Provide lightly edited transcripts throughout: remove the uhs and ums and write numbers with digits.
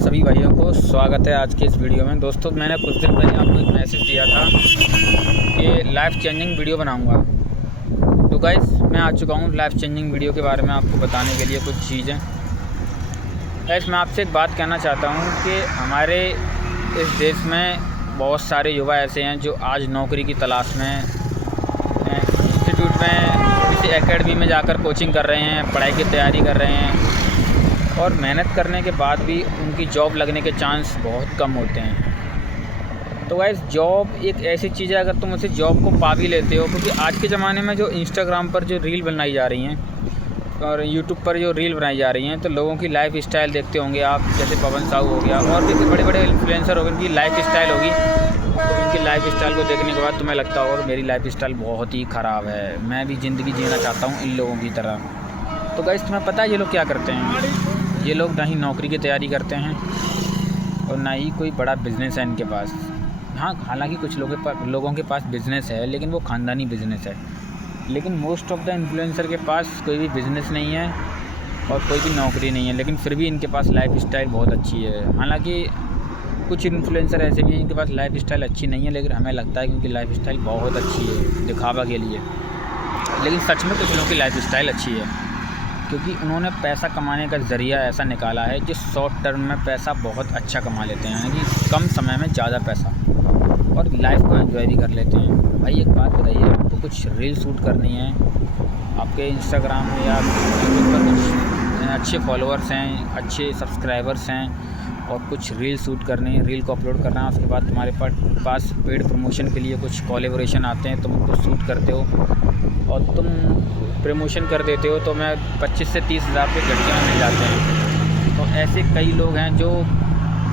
सभी भाइयों को स्वागत है आज के इस वीडियो में। दोस्तों, मैंने कुछ दिन पहले आपको एक मैसेज दिया था कि लाइफ चेंजिंग वीडियो बनाऊंगा। तो गाइस, मैं आ चुका हूँ लाइफ चेंजिंग वीडियो के बारे में आपको बताने के लिए कुछ चीज़ें। गाइस, मैं आपसे एक बात कहना चाहता हूँ कि हमारे इस देश में बहुत सारे युवा ऐसे हैं जो आज नौकरी की तलाश में इंस्टीट्यूट में, किसी एकेडमी में जाकर कोचिंग कर रहे हैं, पढ़ाई की तैयारी कर रहे हैं और मेहनत करने के बाद भी उनकी जॉब लगने के चांस बहुत कम होते हैं। तो गाइस, जॉब एक ऐसी चीज़ है, अगर तुम उसे जॉब को पा भी लेते हो, क्योंकि आज के ज़माने में जो इंस्टाग्राम पर जो रील बनाई जा रही हैं और यूट्यूब पर जो रील बनाई जा रही हैं, तो लोगों की लाइफ स्टाइल देखते होंगे आप, जैसे पवन साहू हो गया और भी बड़े बड़े इन्फ्लुएंसर हो गए, उनकी लाइफ स्टाइल होगी। तो उनकी लाइफ स्टाइल को देखने के बाद तुम्हें लगता होगा मेरी लाइफ स्टाइल बहुत ही ख़राब है, मैं भी ज़िंदगी जीना चाहता हूँ इन लोगों की तरह। तो गाइस, तुम्हें पता है ये लोग क्या करते हैं? ये लोग ना ही नौकरी की तैयारी करते हैं और ना ही कोई बड़ा बिज़नेस है इनके पास। हाँ, हालांकि कुछ लोगों के पास बिज़नेस है, लेकिन वो ख़ानदानी बिज़नेस है। लेकिन मोस्ट ऑफ़ द इन्फ्लुएंसर के पास कोई भी बिज़नेस नहीं है और कोई भी नौकरी नहीं है, लेकिन फिर भी इनके पास लाइफ स्टाइल बहुत अच्छी है। हालांकि कुछ इन्फ्लुएंसर ऐसे भी हैं इनके पास लाइफ स्टाइल अच्छी नहीं है, लेकिन हमें लगता है कि उनकी लाइफ स्टाइल बहुत अच्छी है दिखावा के लिए। लेकिन सच में कुछ लोगों की लाइफ स्टाइल अच्छी है, क्योंकि उन्होंने पैसा कमाने का ज़रिया ऐसा निकाला है जो शॉर्ट टर्म में पैसा बहुत अच्छा कमा लेते हैं, यानी कि कम समय में ज़्यादा पैसा, और लाइफ को एंजॉय भी कर लेते हैं। भाई, एक बात बताइए, आपको कुछ रील शूट करनी है, आपके इंस्टाग्राम में या यूट्यूब पर कुछ अच्छे फॉलोअर्स हैं, अच्छे सब्सक्राइबर्स हैं और कुछ रील शूट करनी है, रील को अपलोड करना है, उसके बाद तुम्हारे पास पेड प्रमोशन के लिए कुछ कोलैबोरेशन आते हैं, तुम उनको शूट करते हो और तुम प्रमोशन कर देते हो, तो मैं 25 से 30 हज़ार रुपये घंटे में मिल जाते हैं। तो ऐसे कई लोग हैं जो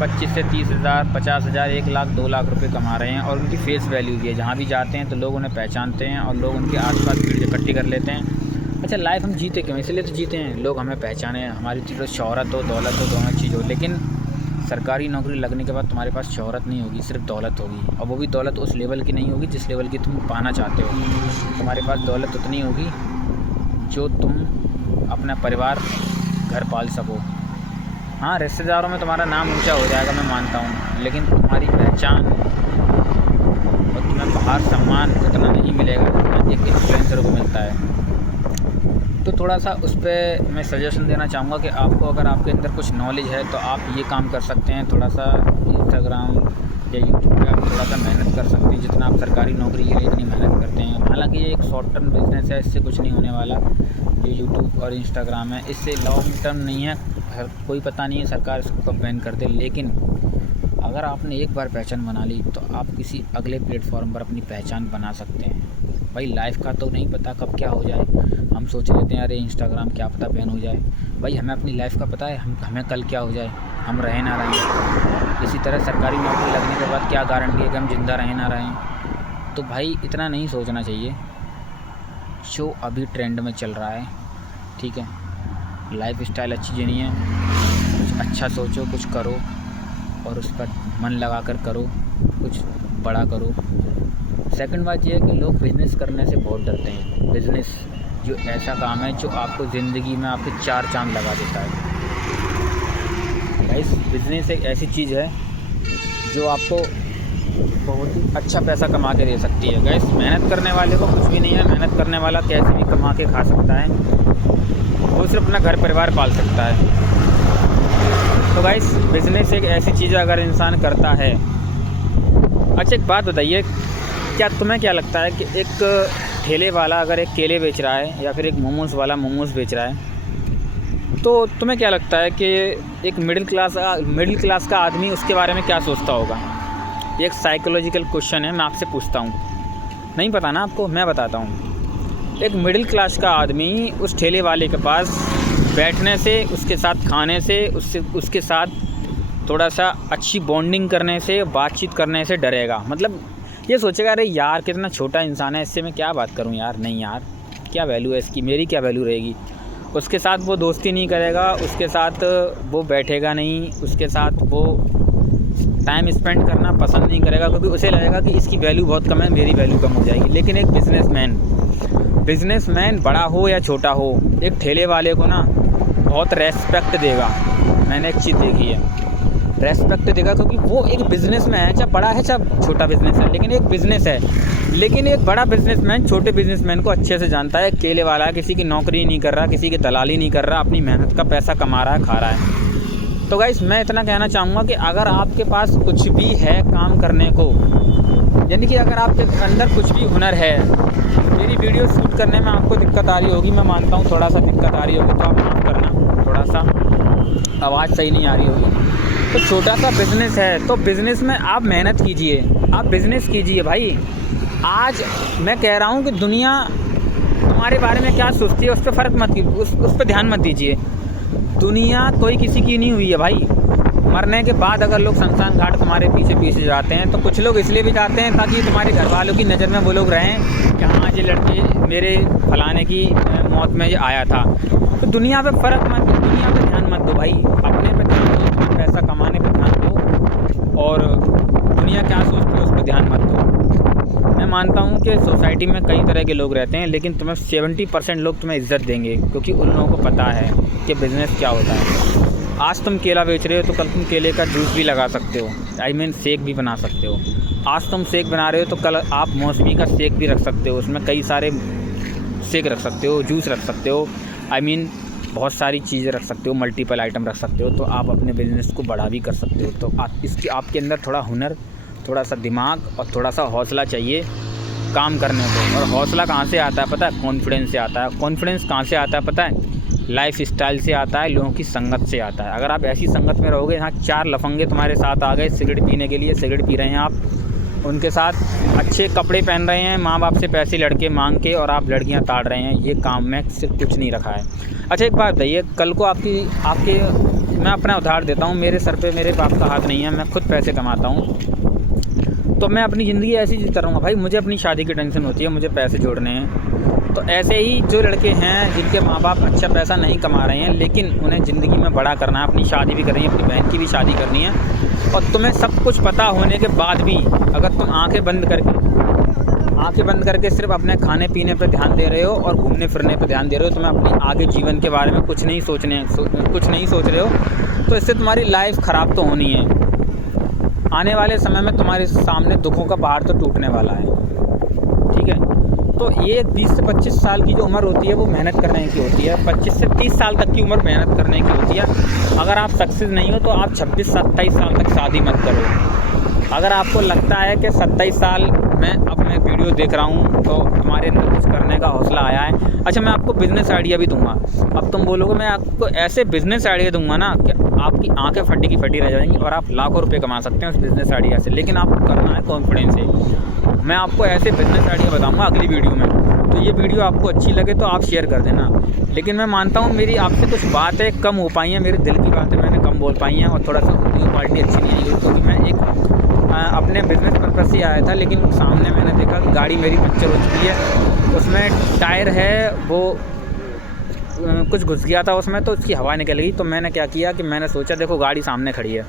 25 से 30 हज़ार, 50 हज़ार, 1 लाख, 2 लाख रुपए कमा रहे हैं और उनकी फेस वैल्यू भी है। जहाँ भी जाते हैं तो लोग उन्हें पहचानते हैं और लोग उनके आसपास भीड़ इकट्ठी कर लेते हैं। अच्छा, लाइफ हम जीते क्यों? इसलिए तो जीते हैं, लोग हमें पहचाने, हमारी तो शोहरत हो, दौलत हो, दोनों चीज़ हो। लेकिन सरकारी नौकरी लगने के बाद तुम्हारे पास शोहरत नहीं होगी, सिर्फ दौलत होगी, और वो भी दौलत उस लेवल की नहीं होगी जिस लेवल की तुम पाना चाहते हो। तुम्हारे पास दौलत उतनी होगी जो तुम अपना परिवार, घर पाल सको। हाँ, रिश्तेदारों में तुम्हारा नाम ऊंचा हो जाएगा, मैं मानता हूँ, लेकिन तुम्हारी पहचान और तुम्हें बाहर सम्मान उतना नहीं मिलेगा जितना एक इन्फ्लुएंसर को मिलता है। तो थोड़ा सा उस पर मैं सजेशन देना चाहूँगा कि आपको, अगर आपके अंदर कुछ नॉलेज है तो आप ये काम कर सकते हैं, थोड़ा सा इंस्टाग्राम या यूट्यूब पे आप थोड़ा सा मेहनत कर सकते हैं, जितना आप सरकारी नौकरी के लिए इतनी मेहनत करते हैं। हालांकि ये एक शॉर्ट टर्म बिज़नेस है, इससे कुछ नहीं होने वाला। ये यूट्यूब और इंस्टाग्राम है, इससे लॉन्ग टर्म नहीं है, कोई पता नहीं है सरकार इसको कब बैन कर दे। लेकिन अगर आपने एक बार पहचान बना ली तो आप किसी अगले प्लेटफॉर्म पर अपनी पहचान बना सकते हैं। भाई, लाइफ का तो नहीं पता कब क्या हो जाए। हम सोच लेते हैं अरे इंस्टाग्राम क्या पता बैन हो जाए। भाई, हमें अपनी लाइफ का पता है, हमें कल क्या हो जाए, हम रहें ना रहें। इसी तरह सरकारी नौकरी लगने के बाद क्या गारंटी है कि हम ज़िंदा रहें ना रहें। तो भाई, इतना नहीं सोचना चाहिए जो अभी ट्रेंड में चल रहा है, ठीक है। लाइफ स्टाइल अच्छी जीनी है, कुछ अच्छा सोचो, कुछ करो और उस पर मन लगा कर करो, कुछ बड़ा करो। सेकंड बात यह है कि लोग बिज़नेस करने से बहुत डरते हैं। बिज़नेस जो ऐसा काम है जो आपको ज़िंदगी में आपके 4 चांद लगा देता है। गाइस, बिज़नेस एक ऐसी चीज़ है जो आपको बहुत ही अच्छा पैसा कमा के दे सकती है। गाइस, मेहनत करने वाले को कुछ भी नहीं है, मेहनत करने वाला कैसे भी कमा के खा सकता है, वो सिर्फ अपना घर परिवार पाल सकता है। तो गाइस, बिज़नेस एक ऐसी चीज़ है अगर इंसान करता है। अच्छा, एक बात बताइए, क्या तुम्हें क्या लगता है कि एक ठेले वाला अगर एक केले बेच रहा है या फिर एक मोमोज़ वाला मोमोज़ बेच रहा है, तो तुम्हें क्या लगता है कि एक मिडिल क्लास का आदमी उसके बारे में क्या सोचता होगा? ये एक साइकोलॉजिकल क्वेश्चन है, मैं आपसे पूछता हूँ। नहीं पता ना आपको? मैं बताता हूँ। एक मिडिल क्लास का आदमी उस ठेले वाले के पास बैठने से, उसके साथ खाने से, उसके साथ थोड़ा सा अच्छी बॉन्डिंग करने से, बातचीत करने से डरेगा। मतलब ये सोचेगा अरे यार कितना छोटा इंसान है, इससे मैं क्या बात करूं यार, नहीं यार क्या वैल्यू है इसकी, मेरी क्या वैल्यू रहेगी। उसके साथ वो दोस्ती नहीं करेगा, उसके साथ वो बैठेगा नहीं, उसके साथ वो टाइम स्पेंड करना पसंद नहीं करेगा, क्योंकि उसे लगेगा कि इसकी वैल्यू बहुत कम है, मेरी वैल्यू कम हो जाएगी। लेकिन एक बिज़नेसमैन बड़ा हो या छोटा हो, एक ठेले वाले को ना बहुत रेस्पेक्ट देगा। मैंने एक चीज़ देखी है, रेस्पेक्ट देगा, क्योंकि वो एक बिज़नेसमैन है, चाहे बड़ा है चाहे छोटा बिज़नेस है, लेकिन एक बिज़नेस है। लेकिन एक बड़ा बिज़नेसमैन छोटे बिज़नेसमैन को अच्छे से जानता है, केले वाला है, किसी की नौकरी नहीं कर रहा, किसी की दलाली नहीं कर रहा, अपनी मेहनत का पैसा कमा रहा है, खा रहा है। तो गाइस मैं इतना कहना चाहूँगा कि अगर आपके पास कुछ भी है काम करने को, यानी कि अगर आपके अंदर कुछ भी हुनर है, मेरी वीडियो शूट करने में आपको दिक्कत आ रही होगी, मैं मानता हूँ थोड़ा सा दिक्कत आ रही होगी, तो आप माफ़ करना, थोड़ा सा आवाज़ सही नहीं आ रही होगी। तो छोटा सा बिज़नेस है, तो बिज़नेस में आप मेहनत कीजिए, आप बिज़नेस कीजिए भाई। आज मैं कह रहा हूँ कि दुनिया तुम्हारे बारे में क्या सोचती है, उस पर फ़र्क मत उस पर ध्यान मत दीजिए। दुनिया कोई किसी की नहीं हुई है भाई। मरने के बाद अगर लोग शमशान घाट तुम्हारे पीछे पीछे जाते हैं, तो कुछ लोग इसलिए भी जाते हैं ताकि तुम्हारे घर वालों की नज़र में वो लोग रहें कि हाँ ये लड़के मेरे फलाने की मौत में ये आया था। तो दुनिया पे दुनिया पे ध्यान मत दो भाई, अपने पे ध्यान दो, पैसा कमाने पे ध्यान दो, और दुनिया क्या सोचती है उस पर ध्यान मत दो। मैं मानता हूँ कि सोसाइटी में कई तरह के लोग रहते हैं, लेकिन तुम्हें 70% लोग तुम्हें इज़्ज़त देंगे, क्योंकि उन लोगों को पता है कि बिज़नेस क्या होता है। आज तुम केला बेच रहे हो तो कल तुम केले का जूस भी लगा सकते हो, शेक भी बना सकते हो। आज तुम शेक बना रहे हो तो कल आप मौसमी का शेक भी रख सकते हो, उसमें कई सारे शेक रख सकते हो, जूस रख सकते हो, बहुत सारी चीज़ें रख सकते हो, मल्टीपल आइटम रख सकते हो। तो आप अपने बिज़नेस को बड़ा भी कर सकते हो। तो आपके अंदर थोड़ा हुनर, थोड़ा सा दिमाग और थोड़ा सा हौसला चाहिए काम करने को। और हौसला कहाँ से आता है पता है? कॉन्फिडेंस से आता है। कॉन्फिडेंस कहाँ से आता है पता है? लाइफ स्टाइल से आता है, लोगों की संगत से आता है। अगर आप ऐसी संगत में रहोगे, यहाँ 4 लफंगे तुम्हारे साथ आ गए सिगरेट पीने के लिए, सिगरेट पी रहे हैं आप, उनके साथ अच्छे कपड़े पहन रहे हैं, माँ बाप से पैसे लड़के मांग के, और आप लड़कियाँ ताड़ रहे हैं, ये काम में सिर्फ कुछ नहीं रखा है। अच्छा एक बात बताइए, कल को मैं अपना उदाहरण देता हूँ, मेरे सर पे मेरे बाप का हाथ नहीं है, मैं खुद पैसे कमाता हूँ, तो मैं अपनी ज़िंदगी ऐसी जीता रहूँगा भाई। मुझे अपनी शादी की टेंशन होती है, मुझे पैसे जोड़ने हैं। तो ऐसे ही जो लड़के हैं जिनके माँ बाप अच्छा पैसा नहीं कमा रहे हैं, लेकिन उन्हें ज़िंदगी में बड़ा करना है, अपनी शादी भी करनी है, अपनी बहन की भी शादी करनी है, और तुम्हें सब कुछ पता होने के बाद भी अगर तुम आंखें बंद करके सिर्फ अपने खाने पीने पर ध्यान दे रहे हो और घूमने फिरने पर ध्यान दे रहे हो, तुम्हें अपनी आगे जीवन के बारे में कुछ नहीं सोच रहे हो, तो इससे तुम्हारी लाइफ ख़राब तो होनी है। आने वाले समय में तुम्हारे सामने दुखों का पहाड़ तो टूटने वाला है, ठीक है? तो ये 20 से 25 साल की जो उम्र होती है वो मेहनत करने की होती है। 25 से 30 साल तक की उम्र मेहनत करने की होती है। अगर आप सक्सेस नहीं हो तो आप 26-27 साल तक शादी मत करो। अगर आपको लगता है कि 27 साल में अब मैं वीडियो देख रहा हूँ तो तुम्हारे अंदर कुछ करने का हौसला आया है, अच्छा मैं आपको बिज़नेस आइडिया भी दूंगा। अब तुम बोलोगे मैं आपको ऐसे बिज़नेस आइडिया दूंगा ना कि आपकी आंखें फटी की फटी रह जाएंगी और आप लाखों रुपए कमा सकते हैं उस बिज़नेस आइडिया से, लेकिन आपको करना है कॉन्फिडेंस से। मैं आपको ऐसे बिज़नेस आइडिया बताऊंगा अगली वीडियो में। तो ये वीडियो आपको अच्छी लगे तो आप शेयर कर देना। लेकिन मैं मानता हूँ मेरी आपसे कुछ बातें कम हो पाई हैं, मेरे दिल की बातें मैंने कम बोल पाई हैं, और थोड़ा सा ऑडियो क्वालिटी अच्छी नहीं आई, क्योंकि मैं एक अपने बिज़नेस पर्पज़ से आया था, लेकिन सामने मैंने देखा कि गाड़ी मेरी पंचर हो चुकी है, उसमें टायर है वो कुछ घुस गया था उसमें, तो उसकी हवा निकल गई। तो मैंने क्या किया कि मैंने सोचा देखो गाड़ी सामने खड़ी है,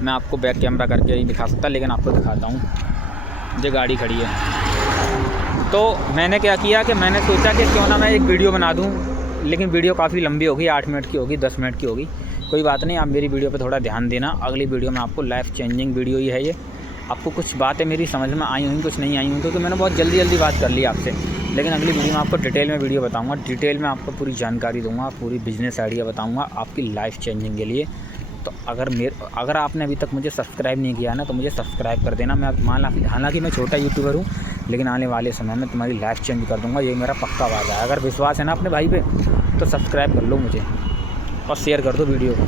मैं आपको बैक कैमरा करके नहीं दिखा सकता, लेकिन आपको दिखाता हूँ, जो गाड़ी खड़ी है। तो मैंने क्या किया कि मैंने सोचा कि क्यों ना मैं एक वीडियो बना दूँ, लेकिन वीडियो काफ़ी लंबी होगी, 8 मिनट की होगी, 10 मिनट की होगी, कोई बात नहीं, आप मेरी वीडियो पे थोड़ा ध्यान देना। अगली वीडियो में आपको लाइफ चेंजिंग वीडियो ही है ये। आपको कुछ बातें मेरी समझ में आई हुई, कुछ नहीं आई हुई, क्योंकि मैंने बहुत जल्दी बात कर ली आपसे, लेकिन अगली वीडियो में आपको डिटेल में वीडियो बताऊंगा, डिटेल में आपको पूरी जानकारी दूंगा, पूरी बिज़नेस आइडिया बताऊंगा आपकी लाइफ चेंजिंग के लिए। तो अगर आपने अभी तक मुझे सब्सक्राइब नहीं किया ना, तो मुझे सब्सक्राइब कर देना। मैं हालांकि मैं छोटा यूट्यूबर हूँ, लेकिन आने वाले समय में तुम्हारी लाइफ चेंज कर दूँगा, ये मेरा पक्का वादा है। अगर विश्वास है ना अपने भाई पे, तो सब्सक्राइब कर लो मुझे और शेयर कर दो वीडियो को।